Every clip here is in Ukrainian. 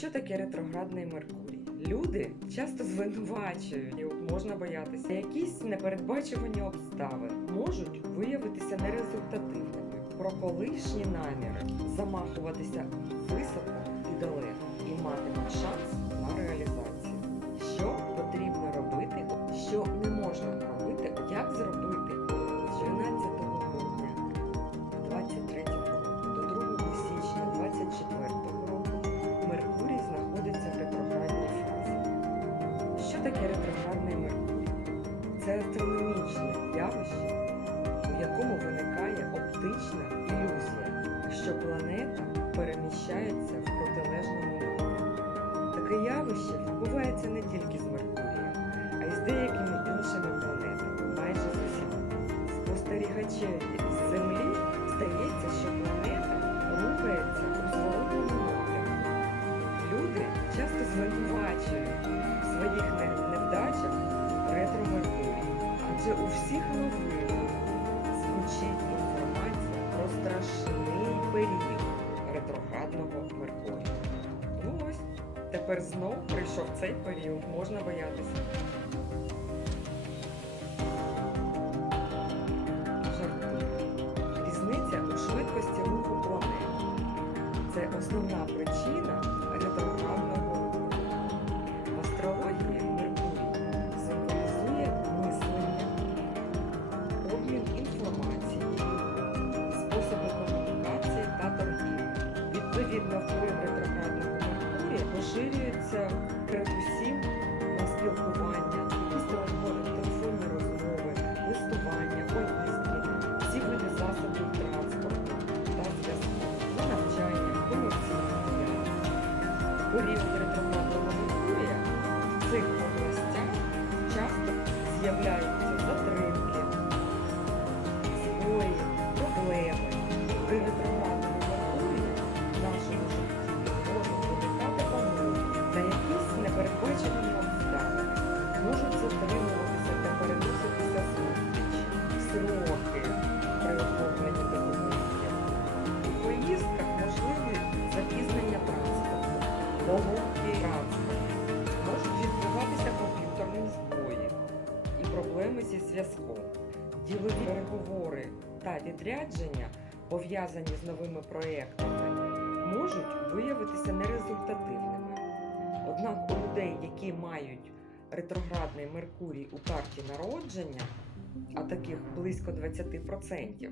Що таке ретроградний Меркурій? Люди часто звинувачують, можна боятися, якісь непередбачувані обставини можуть виявитися нерезультативними. Про колишні наміри замахуватися таке ретроградний Меркурій? Це астрономічне явище, у якому виникає оптична ілюзія, що планета переміщається в протилежному напрямку. Таке явище відбувається не тільки з Меркурієм, а й з деякими іншими планетами, майже з усіма. Спостерігачеві з Землі здається, що планета рухається у. Люди часто звинувачують в своїх невдачах ретро Меркурій, адже у всіх новинах звучить інформація про страшний період ретроградного Меркурія. Ну ось, тепер знов прийшов цей період, можна боятися. Відповідно, вплив ретроградного поширюється передусім на спілкування, якісь телефонні розмови, листування, поїздки, всі види засобів транспорту та зв'язку, на навчання, комерційну діяльність. В період ретроградного Меркурія в цих областях часто з'являються затримки, відрядження, пов'язані з новими проєктами, можуть виявитися нерезультативними. Однак у людей, які мають ретроградний Меркурій у карті народження, а таких близько 20%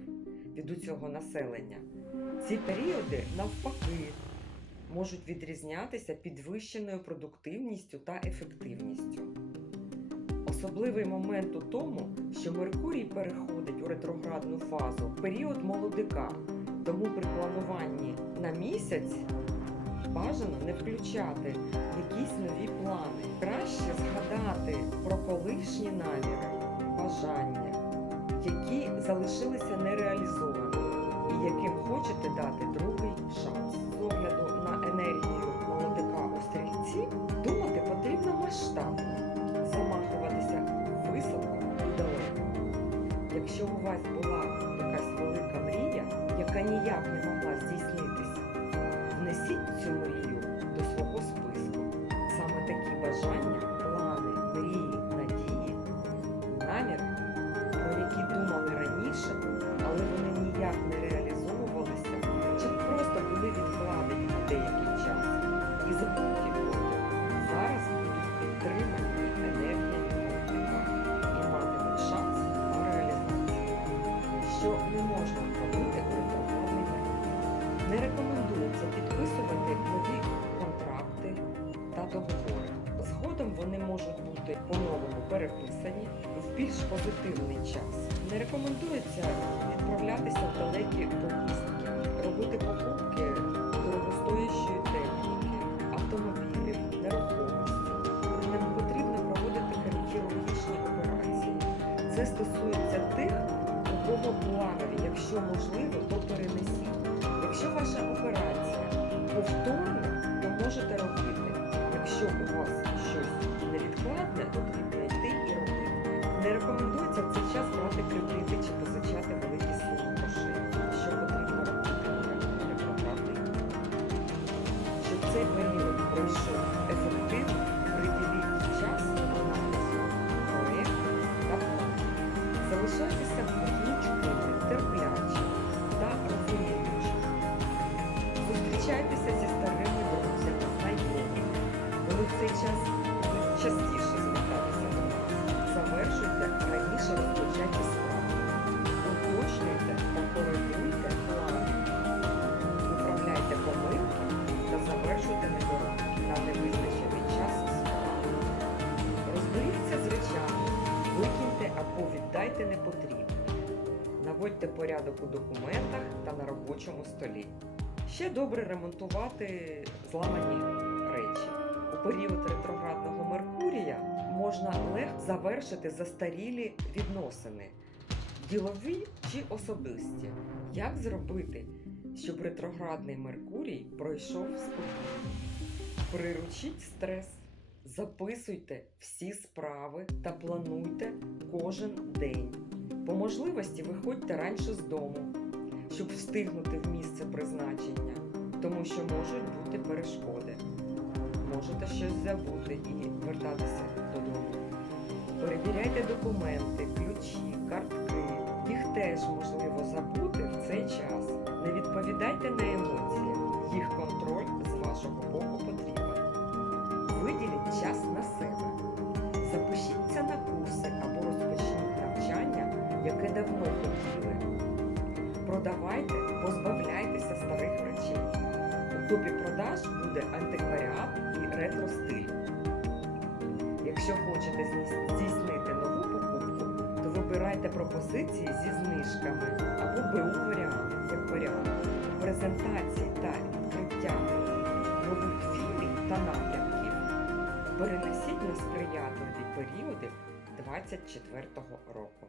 від усього населення, ці періоди навпаки можуть відрізнятися підвищеною продуктивністю та ефективністю. Особливий момент у тому, що Меркурій переходить у ретроградну фазу в період молодика, тому при плануванні на місяць бажано не включати якісь нові плани. Краще згадати про колишні наміри, бажання, які залишилися нереалізованими і яким хочете дати другий шанс. З огляду на енергію молодика у стрільці думати потрібно масштабно, Якщо у вас була якась велика мрія, яка ніяк не могла здійснитися, внесіть цю мрію до свого списку. Саме такі бажання, бути по-новому переписані в більш позитивний час. Не рекомендується відправлятися в далекі поїздки, робити покупки дорогостоящої техніки, автомобілів, нерухомості. Не потрібно проводити хірургічні операції. Це стосується тих, у кого планові, якщо можливо, то перенесіть. Рекомендується в цей час брати кредити чи позичати великі суми грошей. Що потрібно робити? Щоб цей або непотрібне. Наводьте порядок у документах та на робочому столі. Ще добре ремонтувати зламані речі. У період ретроградного Меркурія можна легко завершити застарілі відносини, ділові чи особисті. Як зробити, щоб ретроградний Меркурій пройшов спокійно? Приручіть стрес, записуйте всі справи та плануйте кожен день. По можливості виходьте раніше з дому, щоб встигнути в місце призначення, тому що можуть бути перешкоди. Можете щось забути і вертатися додому. Перевіряйте документи, ключі, картки. Їх теж можливо забути в цей час. Не відповідайте на емоції. Їх контроль з вашого боку яке давно хотіли. Продавайте, позбавляйтеся старих речей. У топі продаж буде антикваріат і ретро-стиль. Якщо хочете здійснити нову покупку, то вибирайте пропозиції зі знижками або БУ варіант як варіант. Презентації та відкриття нових філій та напрямків перенесіть на сприятливі періоди 2024 року.